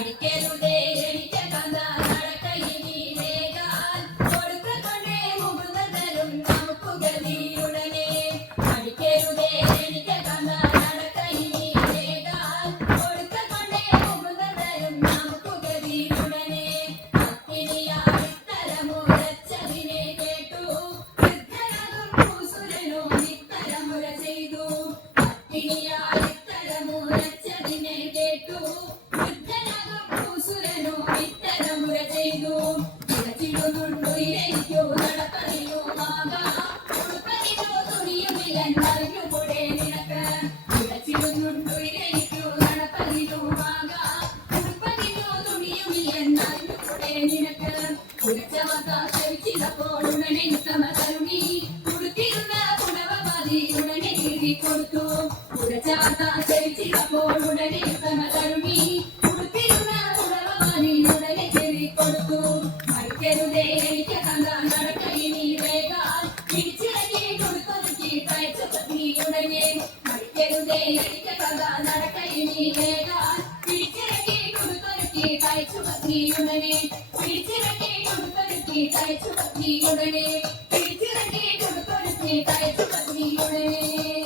I quiero que உடனே தம தருமி உடுத்திருந்த புலவாதி உடனே கொடுத்தோம் உடச்சாத்தா செய்தி அப்போ உடனே தம தருமி உடுத்திருந்த புலவாதி उड़ने पीछे रखे कब तो रखे ताई चुपकी उड़ने पीछे रखे कब तो रखे ताई चुपकी उड़ने पीछे रखे कब तो रखे ताई चुपकी उड़ने